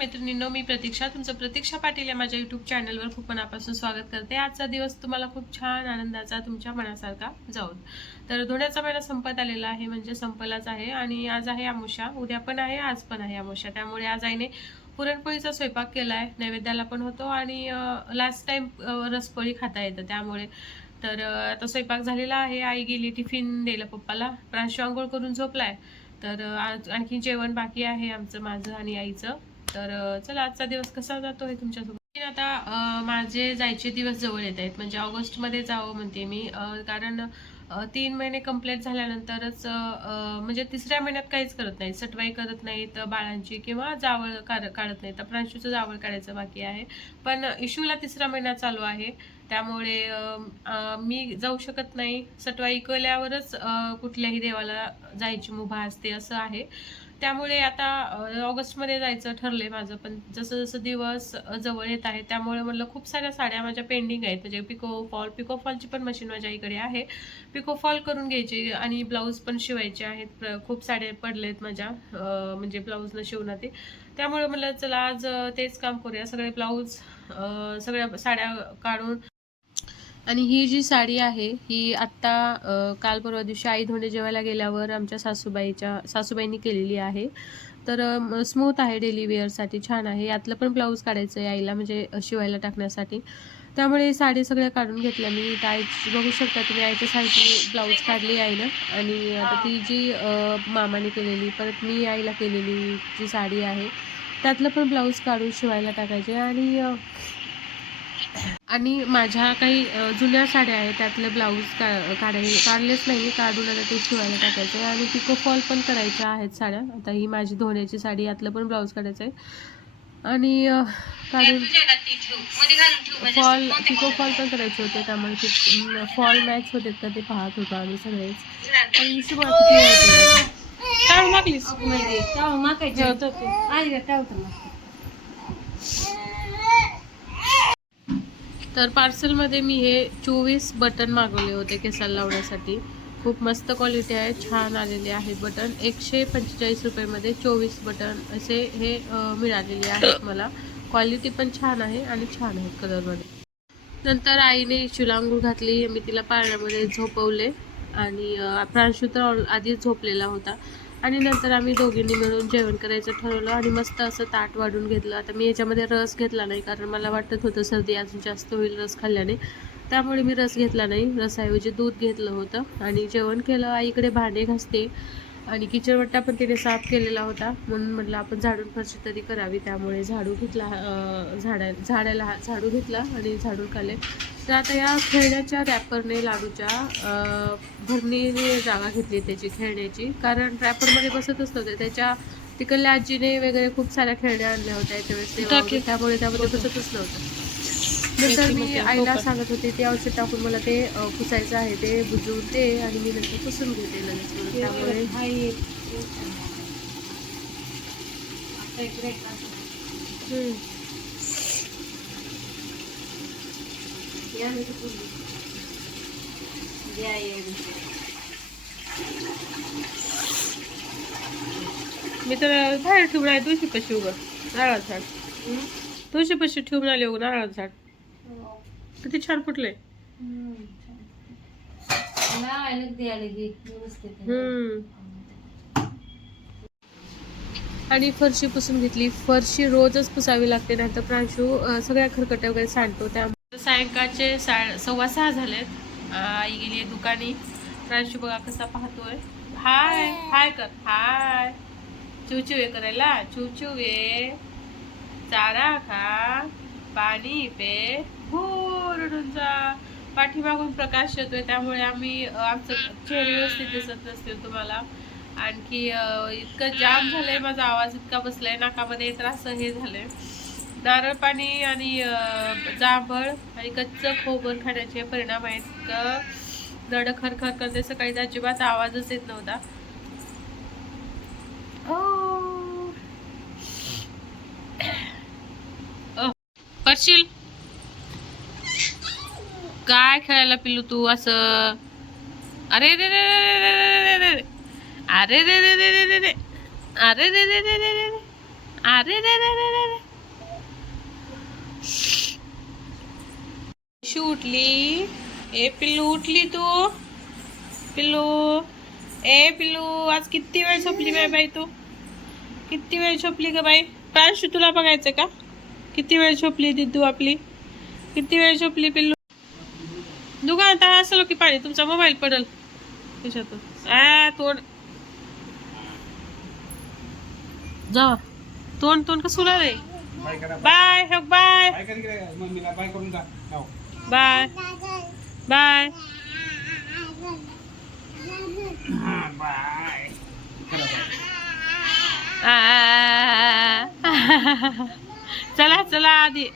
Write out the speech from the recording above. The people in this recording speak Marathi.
मैत्रिणींनो, मी प्रतीक्षा तुमचं प्रतीक्षा पाटील या माझ्या यूट्यूब चॅनलवर खूप मनापासून स्वागत करते। आजचा दिवस तुम्हाला खूप छान आनंदाचा तुमच्या मनासारखा जाऊन। तर धुण्याचा महिना संपत आलेला आहे, म्हणजे संपलाच आहे आणि आज आहे अमावस्या, उद्या पण आहे, आज पण आहे अमावस्या। त्यामुळे आज आईने पुरणपोळीचा स्वयंपाक केलाय, नैवेद्याला पण होतो आणि लास्ट टाइम रसपोळी खाता येतं त्यामुळे। तर आता स्वयंपाक झालेला आहे, आई गेली टिफिन द्यायला पप्पाला, प्रांशू अंघोळ करून झोपलाय। तर आज आणखी जेवण बाकी आहे आमचं, माझं आणि आईचं। तर चला आजचा दिवस कसा जातो हे तुमच्यासोबत। आता माझे जायचे दिवस जवळ येत आहेत, म्हणजे ऑगस्टमध्ये जावं म्हणते मी, कारण 3 महिने कंप्लीट झाल्यानंतरच म्हणजे तिसऱ्या महिन्यात काहीच करत नाहीत, सटवाई करत नाहीत बाळांची किंवा जावळ काढत नाहीत। प्रांशूचं जावळ काढायचं बाकी आहे, पण इशूला तिसरा महिना चालू आहे, त्यामुळे मी जाऊ शकत नाही। सटवाई केल्यावरच कुठल्याही देवाला जायची मुभा असते असं आहे। त्यामुळे आता ऑगस्टमध्ये जायचं ठरलंय माझं, पण जसं जसं दिवस जवळ येत आहे त्यामुळे म्हटलं खूप साऱ्या साड्या माझ्या पेंडिंग आहेत, म्हणजे पिको फॉलची पण मशीन माझ्या आईकडे आहे, पिको फॉल करून घ्यायची आणि ब्लाऊज पण शिवायचे आहेत। खूप साडे पडलेत माझ्या, म्हणजे ब्लाऊज न शिवणं ते, त्यामुळे म्हटलं चला आज तेच काम करूया, सगळे ब्लाऊज सगळ्या साड्या काढून। आणि ही जी साडी आहे ही आत्ता काल परवा दिवशी आई धोंडे जेवायला गेल्यावर आमच्या सासूबाईंनी केलेली आहे। तर स्मूथ आहे, डेली वेअरसाठी छान आहे। यातलं पण ब्लाऊज काढायचं आहे आईला, म्हणजे शिवायला टाकण्यासाठी, त्यामुळे साडी सगळ्या काढून घेतल्या मी। आईची बघू शकता तुम्ही, आईच्या साडीची ब्लाऊज काढली आईनं, आणि आता ती जी मामाने केलेली, परत मी आईला केलेली जी साडी आहे त्यातलं पण ब्लाऊज काढून शिवायला टाकायचे। आणि माझ्या काही जुन्या साड्या आहेत त्यातले ब्लाऊज काढलेच नाही मी, काढून आता ते शिवायला टाकायचं आहे। आणि पिको फॉल पण करायच्या आहेत साड्या, आता ही माझी धोण्याची साडी, यातलं पण ब्लाऊज काढायचं आहे आणि काढून पिको फॉल पण करायचे होते, त्यामुळे फॉल मॅच होते का ते पाहत होतो आम्ही सगळेच। आणि काय मागलीस तर पार्सलमध्ये मी हे 24 बटन मागवले होते केसाला लावण्यासाठी, खूप मस्त क्वालिटी आहे, छान आलेले आहेत बटन। 145 रुपयामध्ये 24 बटन असे हे मिळालेले आहेत मला। क्वालिटी पण छान आहे आणि छान आहे कलरमध्ये। नंतर आईने इशूला अंघोळ घातली, मी तिला पाळण्यामध्ये झोपवले आणि प्रांशू तर आधीच झोपलेला होता। आणि नंतर आम्ही दोघींनी मिळून जेवण करायचं ठरवलं आणि मस्त असं ताट वाढून घेतलं। आता मी याच्यामध्ये रस घेतला नाही, कारण मला वाटत होतं सर्दी अजून जास्त होईल रस खाल्ल्याने, त्यामुळे मी रस घेतला नाही, रसाऐवजी दूध घेतलं होतं आणि जेवण केलं। आईकडे भांडे घासते आणि किचनवट्टा पण तिने साफ केलेला होता, म्हणून म्हटलं आपण झाडून फरशी तरी करावी, त्यामुळे झाडू घेतला, झाडायला झाडू घेतला आणि झाडून काढले। तर आता या खेळण्याच्या रॅपरने, लाडूच्या भरणीने जागा घेतली त्याची खेळण्याची, कारण रॅपरमध्ये बसतच नव्हते, त्याच्या तिकडल्या आजीने वगैरे खूप साऱ्या खेळण्या आणल्या होत्या त्यावेळेस, त्यामुळे त्यामध्ये बसतच नव्हतं। नंतर मी आईला सांगत होते ते औषध टाकून मला ते पुसायचं आहे, ते बुजवून दे आणि मी नंतर पुसून घेते लगेच, त्यामुळे मी तर बाहेर ठेवून आहे तुळशीपाशी उभं नारळाचं झाड, तुळशीपाशी ठेवून आले उभं नारळाचं झाड, किती छान फुटले। आणि फरशी पुसून घेतली, फरशी रोजच पुसावी लागते, नाहीतर प्रांशू सगळ्या खरकट्या वगैरे सांडतो। त्यामुळे सायंकाळचे 6:15 झालेत, आई गेली दुकानी, प्रांशू बघा कसा पाहतोय, हाय हाय कर, हाय चूचू ये करायला, चूचू ये, चारा खा, पाणी पे, भूरडून जा। पाठीमागून प्रकाश येतोय त्यामुळे आम्ही आमचं चेहरे व्यवस्थित दिसत नसतील तुम्हाला। आणखी इतकं जाम झालंय, माझा आवाज इतका बसलाय नाकामध्ये, तर असं हे झालंय। नारळ पाणी आणि जांभळ आणि कच्च खोबर खाण्याचे परिणाम आहेत, इतकं दड खरखर करते, सकाळी अजिबात आवाजच येत नव्हता। करशील काय खेळायला पिलू तू असं, अरे रे रे रे रे रे, अरे रे रे रे रे रे, अरे रे रे रे रे रे, अरे रे रे रे रे रे. पिशू उठली. ए पिल्लू उठली तू. पिल्लू. ए पिल्लू आज किती वेळ झोपली बाई तू. किती वेळ झोपली ग बाई. प्रांशू तुला बघायचं का किती वेळ झोपली दिदू आपली. किती वेळ झोपली पिल्लू. दुकानात असलो की पाणी तुमचा मोबाईल पडल त्याच्यातून. तोंड जा. तोंड तोंड कसं रे. बाय हो बाय बाय बाय. चला चला आधी.